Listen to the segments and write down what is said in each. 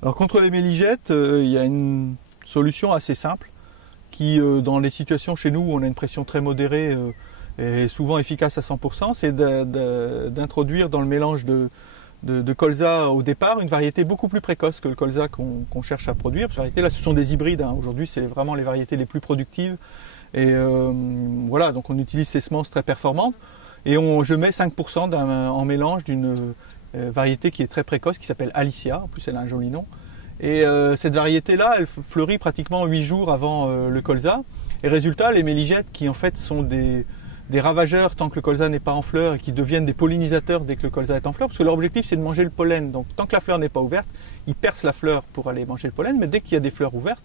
Alors contre les méligettes, il y a une solution assez simple qui, dans les situations chez nous où on a une pression très modérée, est souvent efficace à 100%, c'est d'introduire dans le mélange de colza au départ une variété beaucoup plus précoce que le colza qu'on cherche à produire. Ces variétés là, ce sont des hybrides, hein. Aujourd'hui, c'est vraiment les variétés les plus productives. Et voilà, donc on utilise ces semences très performantes. Et je mets 5% en mélange d'une variété qui est très précoce, qui s'appelle Alicia. En plus, elle a un joli nom. Et cette variété-là, elle fleurit pratiquement 8 jours avant le colza. Et résultat, les méligettes, qui en fait sont des ravageurs tant que le colza n'est pas en fleur et qui deviennent des pollinisateurs dès que le colza est en fleur, parce que leur objectif c'est de manger le pollen. Donc tant que la fleur n'est pas ouverte, ils percent la fleur pour aller manger le pollen, mais dès qu'il y a des fleurs ouvertes,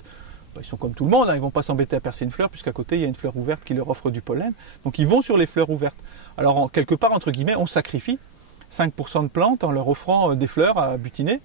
ils sont comme tout le monde, hein, ils ne vont pas s'embêter à percer une fleur, puisqu'à côté il y a une fleur ouverte qui leur offre du pollen. Donc ils vont sur les fleurs ouvertes. Alors quelque part, entre guillemets, on sacrifie 5% de plantes en leur offrant des fleurs à butiner,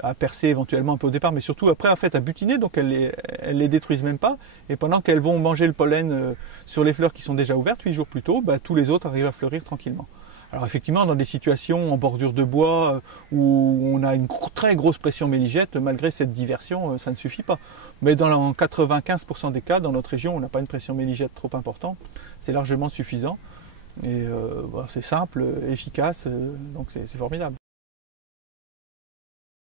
à percer éventuellement un peu au départ, mais surtout après en fait à butiner, donc elles les détruisent même pas, et pendant qu'elles vont manger le pollen sur les fleurs qui sont déjà ouvertes 8 jours plus tôt, tous les autres arrivent à fleurir tranquillement. Alors effectivement, dans des situations en bordure de bois où on a une très grosse pression méligette, malgré cette diversion, ça ne suffit pas. Mais dans 95% des cas, dans notre région, on n'a pas une pression méligette trop importante, c'est largement suffisant. Et c'est simple, efficace, donc c'est formidable.